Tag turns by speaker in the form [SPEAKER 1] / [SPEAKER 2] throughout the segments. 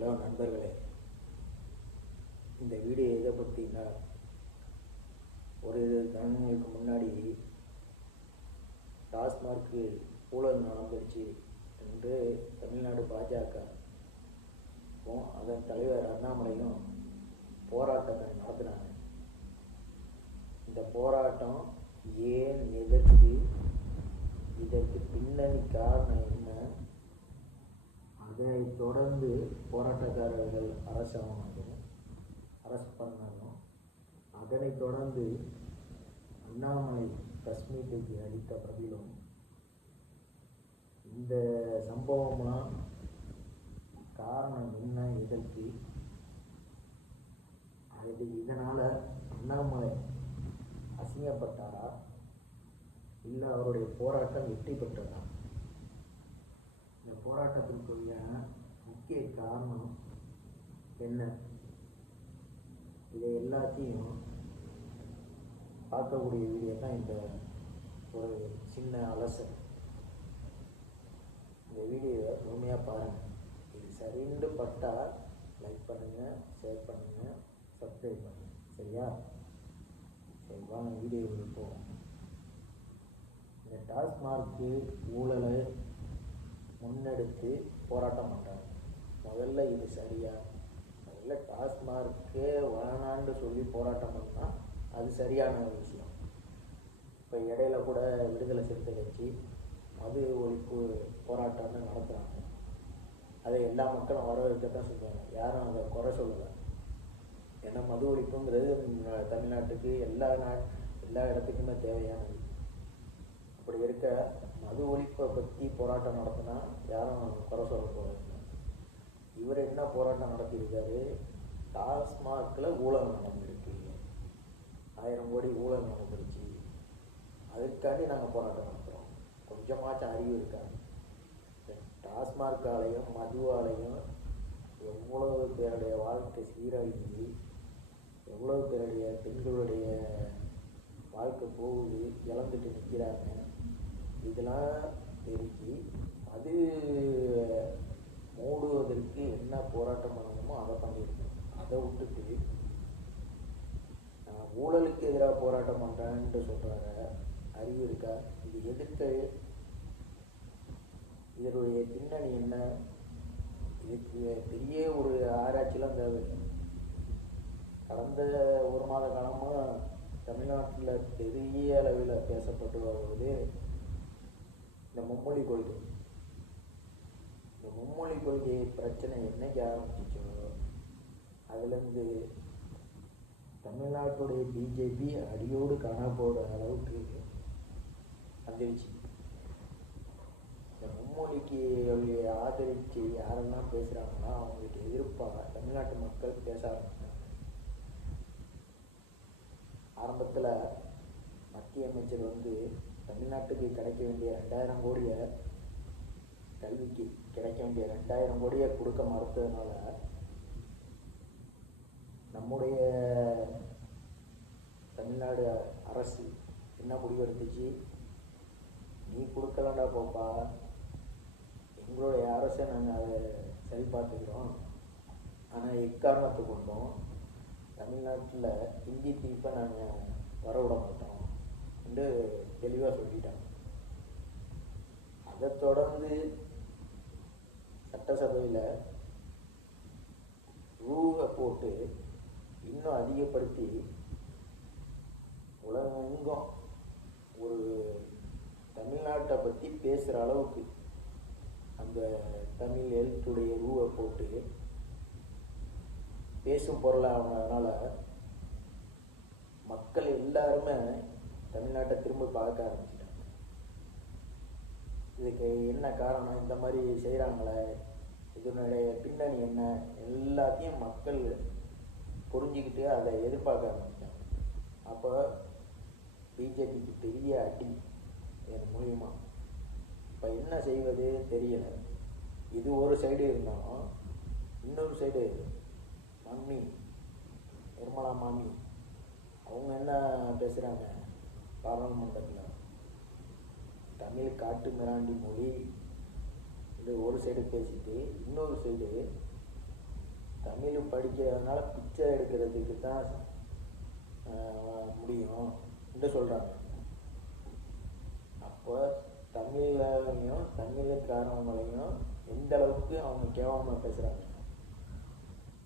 [SPEAKER 1] Hello நண்பர்களே இந்த video எதை பற்றினா ஒரு தினங்களுக்கு முன்னாடி டாஸ்மார்க்கு ஊழல் நடந்துருச்சு என்று தமிழ்நாடு பாஜக அதன் தலைவர் அண்ணாமலையும் போராட்டத்தை நடத்தினாங்க. இந்த போராட்டம் ஏன் எதற்கு இதற்கு பின்னணி காரணம் என்ன? அதை தொடர்ந்து போராட்டக்காரர்கள் அரசாங்கம் அரசு பண்ணதும் அதனைத் தொடர்ந்து அண்ணாமலை காஷ்மீருக்கு அளித்த பதிலும் இந்த சம்பவம்லாம் காரணம் என்ன இதற்கு அது இதனால் அண்ணாமலை அசிங்கப்பட்டாரா? இல்லை அவருடைய போராட்டம் வெற்றி பெற்றதா? இந்த போராட்டத்திற்குரிய முக்கிய காரணம் என்ன? இதை எல்லாத்தையும் பார்க்கக்கூடிய வீடியோ தான் இந்த ஒரு சின்ன அலசல். இந்த வீடியோவை முழுமையாக பாருங்கள் இது சரிண்டு பட்டால் லைக் பண்ணுங்கள் ஷேர் பண்ணுங்கள் சப்ஸ்கிரைப் பண்ணுங்கள் சரியா? சரி வாங்க வீடியோ போவோம். இந்த டாஸ்மார்க்கு ஊழலை முன்னெடுத்து போராட்டம் பண்ணுறாங்க முதல்ல இது சரியா? முதல்ல டாஸ்மார்க்கே வேணான்னு சொல்லி போராட்டம் பண்ணால் அது சரியான ஒரு விஷயம். இப்போ இடையில கூட விடுதலை சிறுத்தை கட்சி மது ஒழிப்பு போராட்டம்னு நடத்துகிறாங்க அதை எல்லா மக்களும் வரவேற்கத்தான் சொல்லுவாங்க யாரும் அதை குறை சொல்லலை. ஏன்னா மது ஒழிப்புங்கிறது தமிழ்நாட்டுக்கு எல்லா நா எல்லா இடத்துக்குமே தேவையானது. அப்படி இருக்க மது ஒழிப்பை பற்றி போராட்டம் நடத்தினா யாரும் குறை சொல்ல போகிறது இவர் என்ன போராட்டம் நடத்தியிருக்காரு? டாஸ்மாகில் ஊழல் நடந்திருக்கு. ஆயிரம் கோடி ஊழல் நடந்துருச்சு. அதுக்காண்டி நாங்கள் போராட்டம் நடத்துகிறோம் கொஞ்சமாச்சும் அறிவு இருக்கா? இந்த டாஸ்மாக் ஆலையும் மது ஆலையும் எவ்வளவு பேருடைய வாழ்க்கை சீரழிஞ்சு எவ்வளவு பேருடைய பெண்களுடைய வாழ்க்கை போகுது இழந்துட்டு நிற்கிறாங்க இதெல்லாம் தெரிஞ்சு அது மூடுவதற்கு என்ன போராட்டம் பண்ணணுமோ அதை பண்ணியிருக்கேன் அதை விட்டுட்டு நான் ஊழலுக்கு எதிராக போராட்டம் பண்ணுறேன்ட்டு சொல்கிறாங்க அறிவு இருக்கா? இது எதுக்கு? இதனுடைய பின்னணி என்ன? இதுக்கு பெரிய ஒரு ஆராய்ச்சிலாம் தேவை கடந்த ஒரு மாத காலமாக தமிழ்நாட்டில் பெரிய அளவில் பேசப்பட்டு வருவது இந்த மும்மொழி கொள்கை. இந்த மும்மொழி கொள்கை பிரச்சனை என்னைக்கு ஆரம்பிச்சிச்சோ அதுலேருந்து தமிழ்நாட்டுடைய பிஜேபி அடியோடு காணப்போகிற அளவுக்கு வந்துருச்சு இந்த மும்மொழிக்கு ஆதரித்து யாரெல்லாம் பேசுகிறாங்கன்னா அவங்களுக்கு எதிர்ப்பாக தமிழ்நாட்டு மக்கள் பேச ஆரம்பிச்சாங்க. ஆரம்பத்தில் மத்திய அமைச்சர் வந்து தமிழ்நாட்டுக்கு கிடைக்க வேண்டிய ரெண்டாயிரம் கோடியை கல்விக்கு கிடைக்க வேண்டிய ரெண்டாயிரம் கோடியை கொடுக்க மறுத்ததுனால நம்முடைய தமிழ்நாடு அரசு என்ன முடிவெடுத்துச்சு? நீ கொடுக்கலடா போப்பா எங்களுடைய அரசை நாங்கள் அதை சரி பார்த்துக்கிறோம். ஆனால் எக்காரணத்தை கொண்டும் தமிழ்நாட்டில் ஹிந்தி தீர்ப்பை நாங்கள் வரவிட மாட்டோம். என்று தெளிவாக சொல்லிட்டாங்க. அதைத் தொடர்ந்து சட்டசபையில் ரூவை போட்டு இன்னும் அதிகப்படுத்தி உலகெங்கும் ஒரு தமிழ்நாட்டை பற்றி பேசுகிற அளவுக்கு அந்த தமிழ் எழுத்துடைய ரூவை போட்டு பேசும் பொருளானதுனால மக்கள் எல்லாருமே தமிழ்நாட்டை திரும்ப பார்க்க ஆரம்பிச்சிட்டாங்க. இதுக்கு என்ன காரணம்? இந்த மாதிரி செய்கிறாங்களே இதனுடைய பின்னணி என்ன? எல்லாத்தையும் மக்கள் புரிஞ்சுக்கிட்டு அதை எதிர்பார்க்க ஆரம்பிச்சிட்டாங்க. அப்போ பிஜேபிக்கு பெரிய அடி என் மூலியமாக இப்போ என்ன செய்வது தெரியலை. இது ஒரு சைடு இருந்தாலும் இன்னொரு சைடு மம்மி நிர்மலா மாமி அவங்க என்ன பேசுகிறாங்க பாராளுமன்றத்தில். தமிழ் காட்டு மிராண்டி மொழி இது ஒரு சைடு பேசிட்டு இன்னொரு சைடு தமிழ் படிக்கிறதுனால பிக்சர் எடுக்கிறதுக்கு தான் முடியும் என்று சொல்கிறாங்க அப்போ தமிழையும் தமிழக்காரவங்களையும் எந்த அளவுக்கு அவங்க கேவலமாக பேசுகிறாங்க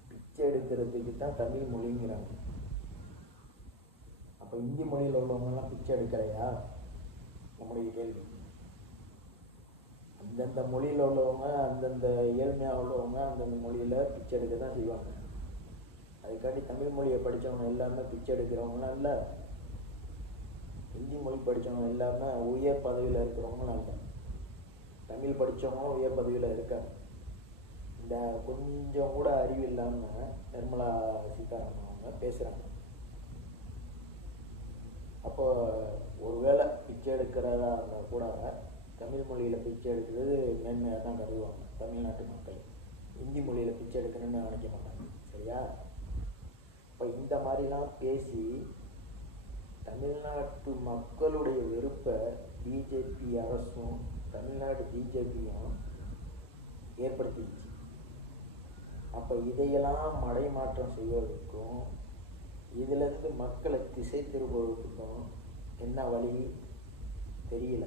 [SPEAKER 1] பிச்சை எடுக்கிறதுக்கு தான் தமிழ் மொழிங்கிறாங்க. அப்போ இந்தி மொழியில் உள்ளவங்கெல்லாம் பிச்சை எடுக்கலையா நம்முடைய கேள்வி. அந்தந்த மொழியில் உள்ளவங்க அந்தந்த ஏழ்மையாக உள்ளவங்க அந்தந்த மொழியில் பிச்சை எடுக்க தான் செய்வாங்க. அதுக்காண்டி தமிழ் மொழியை படித்தவங்க எல்லாமே பிச்சை எடுக்கிறவங்களாம் இல்லை. ஹிந்தி மொழி படித்தவங்க எல்லாமே உயர் பதவியில் இருக்கிறவங்களும் இல்லை. தமிழ் படித்தவங்களும் உயர் பதவியில் இருக்காங்க இந்த கொஞ்சம் கூட அறிவு இல்லாமல் நிர்மலா சீதாராமன் அவங்க பேசுகிறாங்க அப்போ ஒருவேளை பிச்சை எடுக்கிறதா இருந்தால் கூட தமிழ் மொழியில் பிச்சை எடுக்கிறது மேன்மையாக தான் கருதுவாங்க தமிழ்நாட்டு மக்கள். ஹிந்தி மொழியில் பிச்சை எடுக்கணும்னு நினைக்க மாட்டாங்க சரியா? இப்போ இந்த மாதிரிலாம் பேசி தமிழ்நாட்டு மக்களுடைய வெறுப்பை பிஜேபி அரசும் தமிழ்நாடு பிஜேபியும் ஏற்படுத்திடுச்சு. அப்போ இதையெல்லாம் மடை மாற்றம் செய்வதற்கும் இருந்து மக்களை திசை திருப்புவதற்கும் என்ன வழி? தெரியல.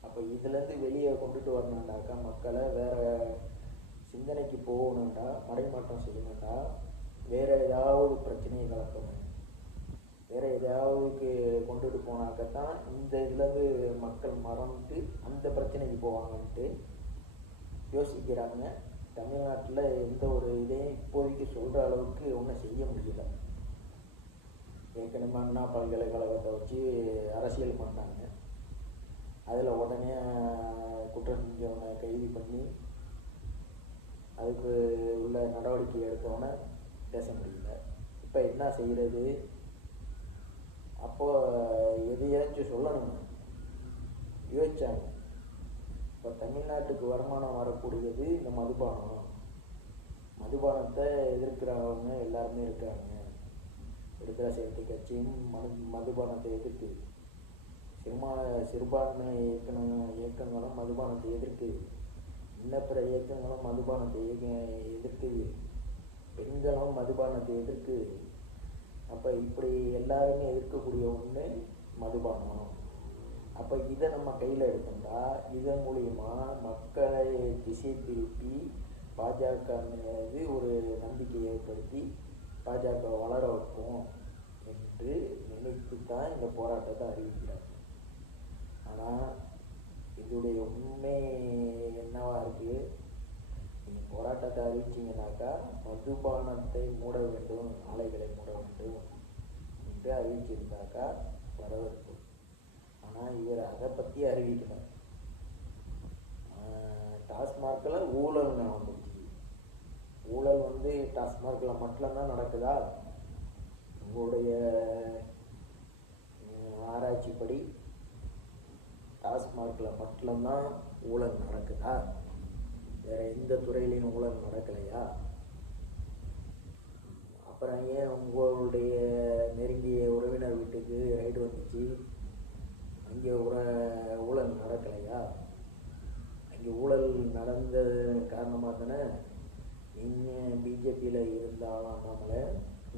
[SPEAKER 1] அப்போ இதுலேருந்து வெளியே கொண்டுட்டு வரணுண்டாக்கா மக்களை வேற சிந்தனைக்கு போகணுண்டா மடைமாற்றம் செய்யணுண்டா வேற ஏதாவது பிரச்சனையை கலக்கணும். வேற ஏதாவதுக்கு கொண்டுட்டு போனாக்கத்தான் இந்த இதுலேருந்து மக்கள் மறந்துட்டு அந்த பிரச்சனைக்கு போவாங்கன்ட்டு யோசிக்கிறாங்க. தமிழ்நாட்டில் எந்த ஒரு இதையும் இப்போதைக்கு சொல்கிற அளவுக்கு ஒன்றும் செய்ய முடியல. ஏற்கனவே அண்ணா பல்கலைக்கழகத்தை வச்சு அரசியல் பண்ணாங்க. அதில் உடனே குற்றம் செஞ்சவனை கைது பண்ணி அதுக்கு உள்ள நடவடிக்கை எடுத்தவனை பேச முடியல. இப்போ என்ன செய்கிறது அப்போது எதையாச்சும் சொல்லணும் யோசிச்சாங்க. இப்போ தமிழ்நாட்டுக்கு வருமானம் வரக்கூடியது இந்த மதுபானம் மதுபானத்தை எதிர்க்கிறவங்க எல்லாருமே இருக்காங்க. விடுதலை சிறுத்தை கட்சியும் மது மதுபானத்தை எதிர்த்து சிறுமா சிறுபான்மை இயக்கண இயக்கங்களும் மதுபானத்தை எதிர்க்கு இன்னப்பிற இயக்கங்களும் மதுபானத்தை இயக்க எதிர்க்குது பெண்களும் மதுபானத்தை எதிர்க்கு அப்போ இப்படி எல்லாருமே எதிர்க்கக்கூடிய ஒன்று மதுபானம் அப்போ இதை நம்ம கையில் எடுத்தோம்னா இதன் மூலியமா மக்களை திசை திருப்பி பாஜக மீது ஒரு நம்பிக்கையை ஏற்படுத்தி பாஜக வளர வைப்போம் என்று நினைத்து தான் இந்த போராட்டத்தை அறிவிக்கிறார் ஆனால் இதோடைய உண்மை என்னவா இருக்கு? நீங்கள் போராட்டத்தை அறிவிச்சிங்கனாக்கா மதுபானத்தை மூட வேண்டும் ஆலைகளை மூட வேண்டும் என்று அறிவிச்சிருந்தாக்கா வரவேற்பு. ஆனால் இவர் அதை பற்றி அறிவிக்கணும் டாஸ்மார்க்கில் ஊழல் வந்துச்சு ஊழல் வந்து டாஸ்மார்க்கில் மட்டும்தான் நடக்குதா? உங்களுடைய உம், ஆராய்ச்சிப்படி டாஸ்மார்க்கில் மட்டும்தான் ஊழல் நடக்குதா? வேற எந்த துறையிலையும் ஊழல் நடக்கலையா? அப்புறம் ஏன் உங்களுடைய நெருங்கிய உறவினர் வீட்டுக்கு ரைடு வந்துச்சு? அங்கே உற ஊழல் நடக்கலையா? அங்கே ஊழல் நடந்த காரணமாக தானே? நீங்கள் பிஜேபியில் இருந்தாலும் நம்மளை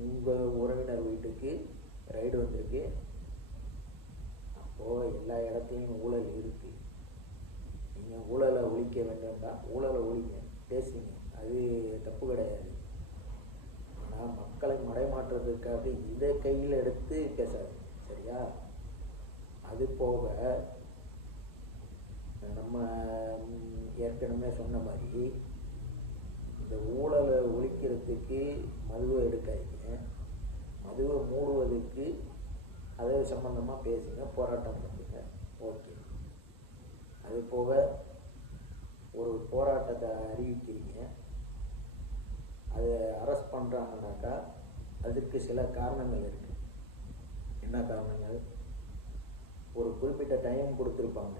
[SPEAKER 1] உங்கள் உறவினர் வீட்டுக்கு ரைடு வந்திருக்கு. அப்போது எல்லா இடத்துலையும் ஊழல் இருக்குது நீங்கள் ஊழலை ஒழிக்க வேண்டும்னா ஊழலை ஒழிங்க பேசுங்க. அது தப்பு கிடையாது. ஆனால் மக்களை மடைமாற்றுறதுக்காக இதை கையில் எடுத்து பேசாது சரியா? அது போக நம்ம ஏற்கனவே சொன்ன மாதிரி இந்த ஊழலை ஒழிக்கிறதுக்கு மதுவை எடுக்காதீங்க. மதுவை மூடுவதற்கு அது சம்பந்தமாக பேசுங்க போராட்டம் பண்ணுங்க. ஓகே. அது போக ஒரு போராட்டத்தை அறிவிக்கிறீங்க. அதை அரெஸ்ட் பண்ணுறாங்கனாக்கா அதுக்கு சில காரணங்கள் இருக்குது என்ன காரணங்கள்? ஒரு குறிப்பிட்ட டைம் கொடுத்துருப்பாங்க.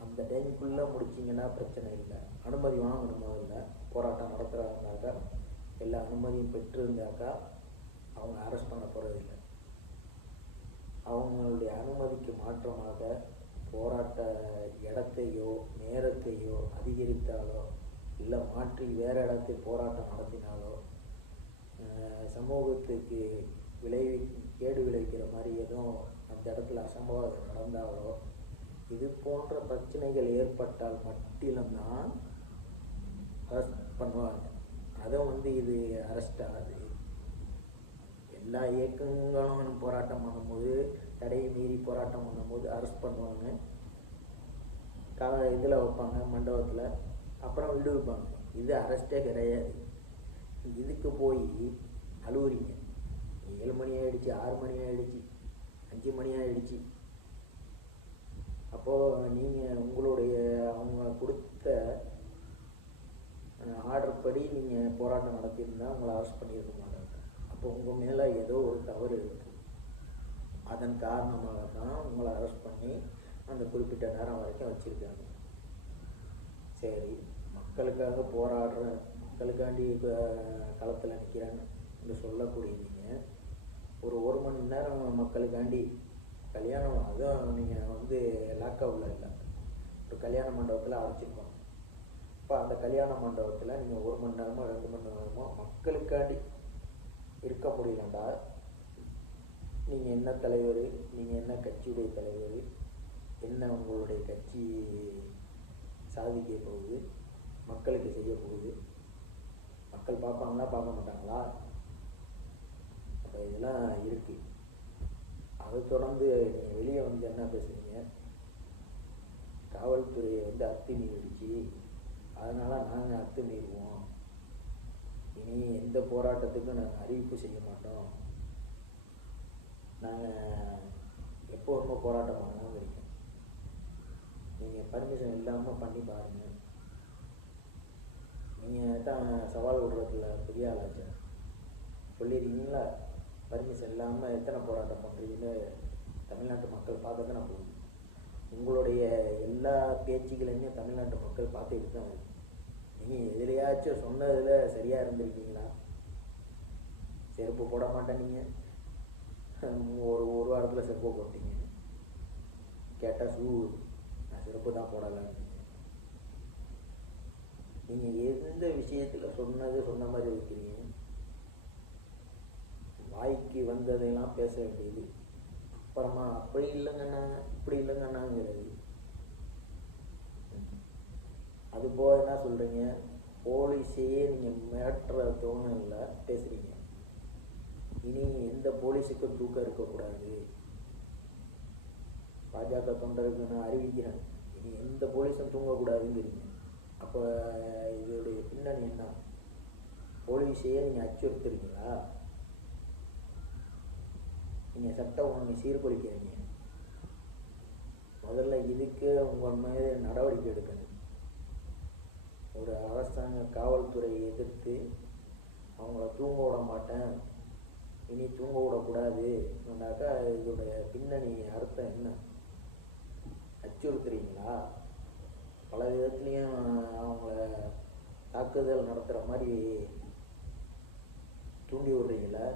[SPEAKER 1] அந்த டைமுக்குள்ளே முடிச்சிங்கன்னா பிரச்சனை இல்லை. அனுமதி வாங்கணும்? இல்லை. போராட்டம் நடத்துகிறாங்கனாக்கா எல்லா அனுமதியும் பெற்றிருந்தாக்கா அவங்க அரெஸ்ட் பண்ண போகிறதில்லை அவங்களுடைய அனுமதிக்கு மாற்றமாக போராட்ட இடத்தையோ நேரத்தையோ அதிகரித்தாலோ இல்லை மாற்றி வேறு இடத்தில் போராட்டம் நடத்தினாலோ சமூகத்துக்கு விளைவி கேடு விளைவிக்கிற மாதிரி எதுவும் அந்த இடத்துல அசம்பாவிதம் நடந்தாலோ இது போன்ற பிரச்சனைகள் ஏற்பட்டால் மட்டிலும்தான் அரெஸ்ட் பண்ணுவாங்க. அதை வந்து இது அரெஸ்ட் ஆகுது. எல்லா இயக்கங்களும் போராட்டம் பண்ணும்போது தடையை மீறி போராட்டம் பண்ணும்போது அரெஸ்ட் பண்ணுவாங்க. கா இதில் வைப்பாங்க மண்டபத்தில். அப்புறம் விடுவிப்பாங்க இது அரெஸ்டே கிடையாது. இதுக்கு போய் அழுவுறீங்க. ஏழு மணி ஆகிடுச்சு ஆறு மணி ஆகிடுச்சு அஞ்சு மணி ஆகிடுச்சு அப்போது நீங்கள் உங்களுடைய அவங்க கொடுத்த ஆர்டர் படி நீங்கள் போராட்டம் நடத்தியிருந்தால் உங்களை அரெஸ்ட் பண்ணியிருக்க மாட்டாங்க. அப்போ உங்கள் மேலே ஏதோ ஒரு தவறு இருக்குது அதன் காரணமாக தான் உங்களை அரெஸ்ட் பண்ணி அந்த குறிப்பிட்ட நேரம் வரைக்கும் வச்சுருக்காங்க. சரி மக்களுக்காக போராடுற மக்களுக்காண்டி இப்போ களத்தில் நிற்கிறேன்னு என்று சொல்லக்கூடிய நீங்கள் ஒரு ஒரு மணி நேரம் மக்களுக்காண்டி கல்யாணம் அதுவும் நீங்கள் வந்து லாக்அவில் இல்லை. ஒரு கல்யாண மண்டபத்தில் அழைச்சிருப்பாங்க இப்போ அந்த கல்யாண மண்டபத்தில் நீங்கள் ஒரு மணி நேரமோ ரெண்டு மணி நேரமோ மக்களுக்காண்டி இருக்க முடியலண்டா. நீங்கள் என்ன தலைவர் நீங்கள் என்ன கட்சியுடைய தலைவர் என்ன உங்களுடைய கட்சி சாதிக்க போகுது மக்களுக்கு செய்ய போகுது மக்கள் பார்ப்பாங்களா பார்க்க மாட்டாங்களா? அப்போ இதெல்லாம் இருக்குது அதை தொடர்ந்து நீங்கள் வெளியே வந்து என்ன பேசுறீங்க? காவல்துறையை வந்து அத்துமீறிடுச்சு அதனால் நாங்கள் அத்துமீறுவோம் இனி எந்த போராட்டத்துக்கும் நாங்கள் அறிவிப்பு செய்ய மாட்டோம். நாங்கள் எப்போ ரொம்ப போராட்டம் இருக்கோம். நீங்கள் பர்மிஷன் இல்லாமல் பண்ணி பாருங்கள் நீங்கள் தான் சவால் விடுறதுல பெரிய ஆளாச்சு சொல்லியிருக்கீங்களா பர்மிஷன் இல்லாமல் எத்தனை போராட்டம் பண்ணுறீங்கன்னு தமிழ்நாட்டு மக்கள் பார்த்ததுக்கு நான் போகுது உங்களுடைய எல்லா பேச்சுகளையுமே தமிழ்நாட்டு மக்கள் பார்த்துக்கிட்டு தான் நீங்கள் எதுலையாச்சும் சொன்னதில் சரியாக இருந்திருக்கீங்களா? செருப்பு போட மாட்டேன் நீங்கள் ஒரு ஒரு வாரத்தில் செருப்பு போட்டீங்க. கேட்டால் ஷூ நான் செருப்பு தான் போடலான்னு நீங்கள் எந்த விஷயத்தில் சொன்னது சொன்ன மாதிரி வைக்கிறீங்க? வாய்க்கு வந்ததையெல்லாம் பேச வேண்டியது. அப்புறமா அப்படி இல்லைங்கண்ணா இப்படி இல்லைங்கண்ணாங்கிறது. அது என்ன சொல்கிறீங்க போலீஸையே நீங்கள் மிரட்டுற தோணில் பேசுகிறீங்க இனி எந்த போலீஸுக்கும் தூக்கம் இருக்கக்கூடாது. பாஜக தொண்டருக்கு நான் அறிவிக்கிறேன். இனி எந்த போலீஸும் தூங்கக்கூடாதுங்கிறீங்க. அப்போ இதோடைய பின்னணி என்ன? போலீஸையே நீங்கள் அச்சுறுத்துறீங்களா? நீங்கள் சட்டம் ஒழுங்கை சீர்குலைக்கிறீங்க. முதல்ல இதுக்கு உங்கள் மீது நடவடிக்கை எடுக்கணும். ஒரு அரசாங்க காவல்துறையை எதிர்த்து அவங்கள தூங்க விட மாட்டேன். இனி தூங்க விடக்கூடாதுன்னாக்கா இதோடைய பின்னணி அர்த்தம் என்ன? அச்சுறுத்துறீங்களா? பல விதத்துலேயும் அவங்கள தாக்குதல் நடத்துகிற மாதிரி தூண்டி விடுறீங்களா.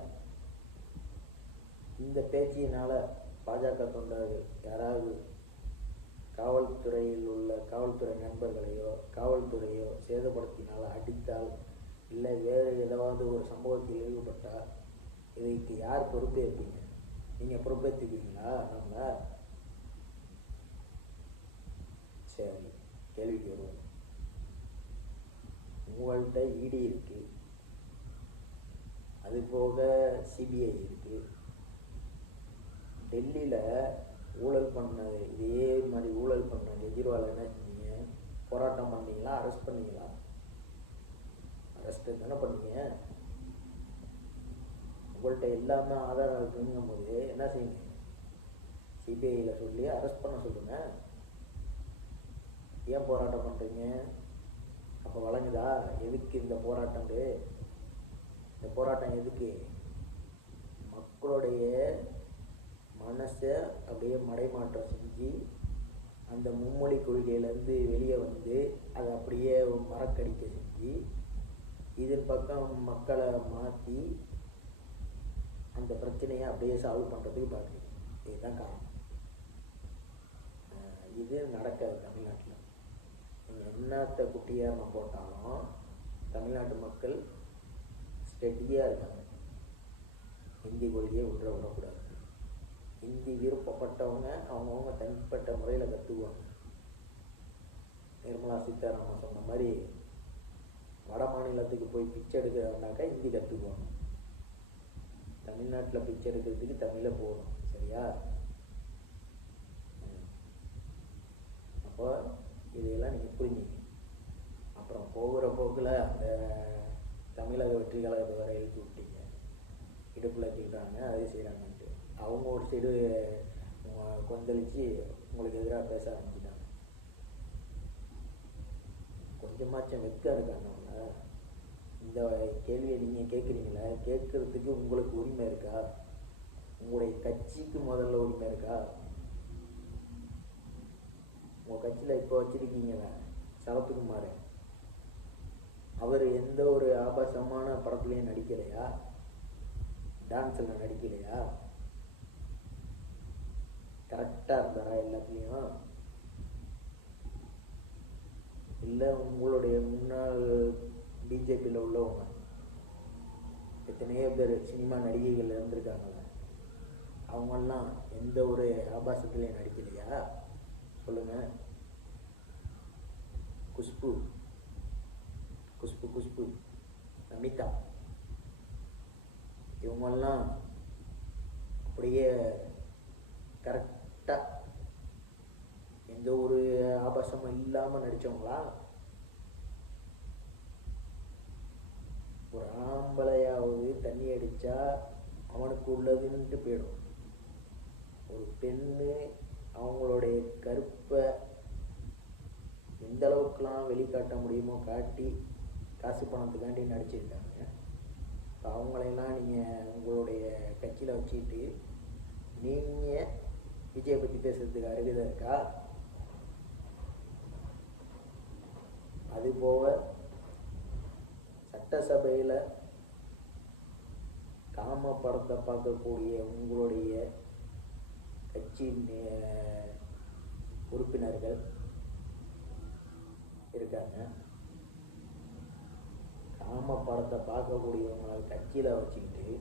[SPEAKER 1] இந்த பேச்சினால் பாஜக தொண்டர்கள் யாராவது காவல்துறையில் உள்ள காவல்துறை நண்பர்களையோ காவல்துறையோ சேதப்படுத்தினால் அடித்தால் இல்லை வேறு ஏதாவது ஒரு சம்பவத்தில் ஈடுபட்டால் இதுக்கு யார் பொறுப்பேற்பீங்க நீங்கள் பொறுப்பேற்றுப்பீங்களா நம்ம சரி கேள்விக்கு வருவோம். உங்கள்கிட்ட இடி இருக்கு. அது போக சிபிஐ இருக்கு. டெல்லியில் ஊழல் பண்ண இதே மாதிரி ஊழல் பண்ண கெஜ்ரிவால் என்ன செஞ்சீங்க? போராட்டம் பண்ணீங்களா? அரெஸ்ட் பண்ணீங்களா? அரெஸ்ட் தானே பண்ணீங்க? உங்கள்கிட்ட எல்லாமே ஆதாரம் இருக்குங்கும் போது என்ன செய்யுங்க சிபிஐயில் சொல்லி அரெஸ்ட் பண்ண சொல்லுங்க. ஏன் போராட்டம் பண்ணுறீங்க அப்போ வழங்குதா? எதுக்கு இந்த போராட்டங்க இந்த போராட்டம் எதுக்கு? மக்களுடைய மனசை அப்படியே மடைமாற்றம் செஞ்சு அந்த மும்மொழி கொள்கையிலேருந்து வெளியே வந்து அதை அப்படியே மறக்கடிக்க செஞ்சு இதன் பக்கம் மக்களை மாற்றி அந்த பிரச்சனையை அப்படியே சால்வ் பண்ணுறதுக்கு பார்க்குறீங்க இதுதான் காரணம். இது நடக்காது தமிழ்நாட்டில். நீங்கள் என்னத்தை குட்டியாக போட்டாலும் தமிழ்நாட்டு மக்கள் ஸ்டெடியாக இருக்காங்க. ஹிந்தி கொள்கையை விட்ற விடக்கூடாது. ஹிந்தி விருப்பப்பட்டவங்க அவங்கவுங்க தனிப்பட்ட முறையில் கற்றுக்குவாங்க நிர்மலா சீதாராமன் சொன்ன மாதிரி வட மாநிலத்துக்கு போய் பிச்சை எடுக்கிறவனாக்கா ஹிந்தி கற்றுக்குவாங்க தமிழ்நாட்டில் பிச்சை எடுக்கிறதுக்கு தமிழை போகணும் சரியா? அப்போ இதையெல்லாம் நீங்கள் புரிஞ்சுங்க அப்புறம் போகிற போக்கில் அந்த தமிழக வெற்றி கழகத்தை வர எழுதி விட்டீங்க. இடுப்பில் வச்சுக்கிட்டாங்க அதே செய்கிறாங்க அவங்க ஒரு சைடு கொந்தளிச்சு உங்களுக்கு எதிராக பேச ஆரம்பிச்சிட்டாங்க. கொஞ்சமாச்சும் வெக்க இருக்காங்க அவங்க. இந்த கேள்வியை நீங்கள் கேட்குறீங்களே கேட்குறதுக்கு உங்களுக்கு உரிமை இருக்கா? உங்களுடைய கட்சிக்கு முதல்ல உரிமை இருக்கா? உங்கள் கட்சியில் இப்போ வச்சுருக்கீங்களே சரத்குமார். அவர் எந்த ஒரு ஆபாசமான படத்துலையும் நடிக்கலையா? டான்ஸில் நடிக்கலையா? கரெக்டாக இருந்தாரா எல்லாத்துலேயும்? இல்லை உங்களுடைய முன்னாள் பிஜேபியில் உள்ளவங்க? எத்தனையோ பேர் சினிமா நடிகைகள் இருந்திருக்காங்கல்ல. அவங்கெல்லாம் எந்த ஒரு ஆபாசத்துலையும் நடிக்கலையா? சொல்லுங்கள் குஷ்பு. குஷ்பு குஷ்பு. நமிதா. இவங்கெல்லாம் அப்படியே கரெக்ட் கரெக்டாக எந்த ஒரு ஆபாசமும் இல்லாமல் நடித்தவங்களா ஒரு ஆம்பளையாவது தண்ணி அடித்தா அவனுக்கு உள்ளதுன்ட்டு போயிடும். ஒரு பெண்ணு அவங்களுடைய கருப்பை எந்த அளவுக்குலாம் வெளிக்காட்ட முடியுமோ காட்டி காசு பணத்துக்காண்டி நடிச்சிருக்காங்க. அவங்களையெல்லாம் நீங்கள் உங்களுடைய கட்சியில் வச்சுக்கிட்டு நீங்கள் விஜயை பற்றி பேசுறதுக்கு அருகதை இருக்கா? அது போக சட்டசபையில் காம படத்தை பார்க்கக்கூடிய உங்களுடைய கட்சி நே- உறுப்பினர்கள் இருக்காங்க. காம படத்தை பார்க்கக்கூடியவங்களை கட்சியில் வச்சுக்கிட்டு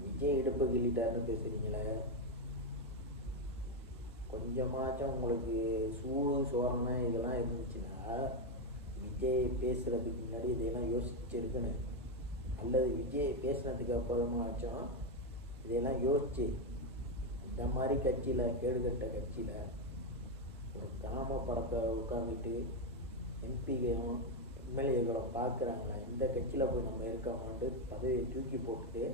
[SPEAKER 1] விஜய் இடுப்பு கிள்ளிட்டாருன்னு பேசுறீங்களே? கொஞ்சமாச்சும் உங்களுக்கு சூடு சோரணை இதெல்லாம் இருந்துச்சுன்னா விஜய் பேசுகிறதுக்கு முன்னாடி இதையெல்லாம் யோசிச்சிருக்கணும். அல்லது விஜய் பேசுனதுக்கு அப்புறமாச்சும் இதையெல்லாம் யோசிச்சு இந்த மாதிரி கட்சியில் கேடுகட்ட கட்சியில் ஒரு கிராம படத்தை உட்காந்துட்டு எம்பிகளும் எம்எல்ஏக்களும் பார்க்குறாங்களா இந்த கட்சியில் போய் நம்ம இருக்கோமான்ட்டு பதவியை தூக்கி போட்டுட்டு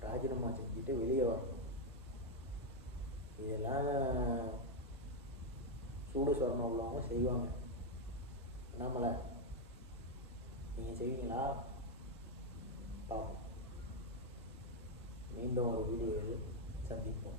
[SPEAKER 1] ராஜினாமா செஞ்சுட்டு வெளியே வரணும். இதெல்லாம் சூடு சொரணம் உள்ளவங்க செய்வாங்க. நம்மளை நீங்கள் செய்வீங்களா? பார்ப்போம் மீண்டும் ஒரு வீடியோவில் சந்திப்போம்.